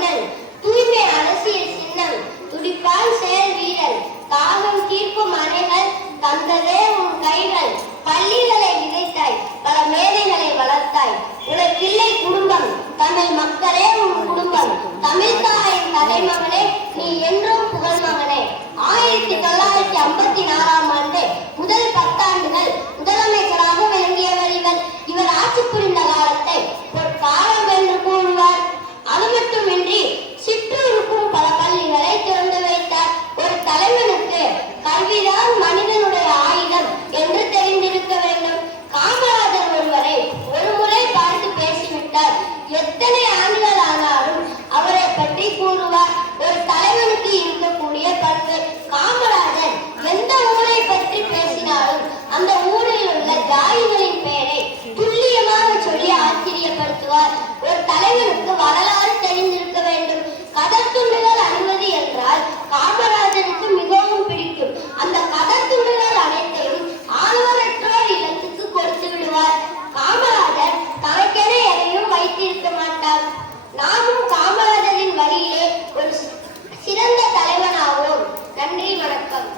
மன்னன், தூய்மை அரசியல் சின்னம், துடிப்பால் செயல் வீரன், தாகம் தீர்க்கும் அணைகள் தந்ததே உன் கைகள், பள்ளிகளை விதைத்தாய், பல மேதைகளை வளர்த்தாய், உனக்கில்லை குடும்பம், தமிழ் மக்களே உன் குடும்பம், தமிழ் தாயின் தலைமகனே நீ என்றும் புகழ் மகனே. 1954ஆம் ஆண்டு முதல் 10 ஆண்டுகள் முதலமைச்சராக விளங்கியவர் இவர். இவர் ஆட்சி புரிந்த காலத்தை காலம் என்று கூறுவார். அது மட்டுமின்றி சிற்றூருக்கும் பல பள்ளிகளை திறந்து வைத்தார். ஒரு தலைவனுக்கு கல்விதான் மனிதனுடைய ஆயுதம் என்று தெரிந்திருக்க வேண்டும். காமராஜர் ஒருவரை ஒரு முறை பார்த்து பேசிவிட்டார். எத்தனை ஆண்டுகள் ஆனாலும் அவரை பற்றி கூறுவார். ஒரு தலைவனுக்கு இருக்கக்கூடிய பண்பு. காமராஜர் எந்த ஊரை பற்றி பேசினாலும் அந்த ஊரில் உள்ள ஜாதிகளின் பெயரை துல்லியமாக சொல்லி ஆச்சரியப்படுத்துவார். ஒரு தலைவனுக்கு வரலாறு தெரிந்திருக்க வேண்டும். கதர் துண்டுகள் அணிவது என்றால் காமராஜருக்கு மிகவும் பிடிக்கும். அந்த கதர் துண்டுகள் அனைத்தையும் ஆழ்வரற்றோர் இல்லத்துக்கு கொடுத்து விடுவார். காமராஜர் தனக்கென எதையும் வைத்திருக்க மாட்டார். நாமும் காமராஜரின் வழியிலே ஒரு சிறந்த தலைவனாவோம். நன்றி, வணக்கம்.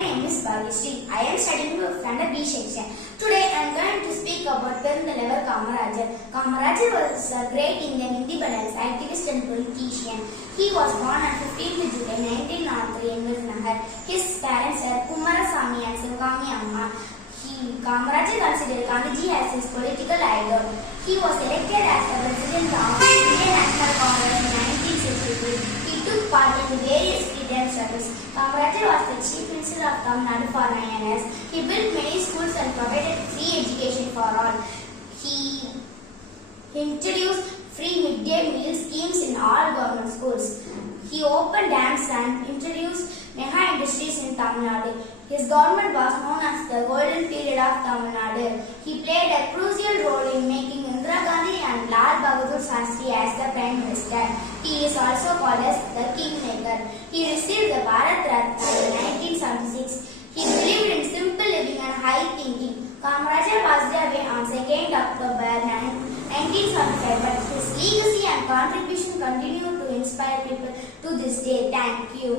My name is Bhagyashree. I am studying from the B section. Today I am going to speak about Perunthalavar Kamarajar. Kamarajar was a great Indian independence activist and politician. He was born on 15th July 1903 in Virnagar. His parents are Kumarasamy and Sivakami Amma. Kamarajar considered Gandhiji as his political idol. He was elected as the president of Indian National Congress in 1963. He took part in various freedom struggles. Kamarajar was the chief minister of Tamil Nadu for 9 years. He built many schools and provided free education for all. He introduced free midday meal schemes in all government schools. He opened dams and introduced mega industries in Tamil Nadu. His government was known as the golden period of Tamil Nadu. He played a crucial role in making Indira Gandhi and Lal Bahadur Shastri as the Prime Minister. He is also called as the Kingmaker. He received the Bharat Ratna in 1976. He believed in simple living and high thinking. Kamarajar passed away on 2nd October 1975, but his legacy and contribution continue to inspire people to this day. Thank you.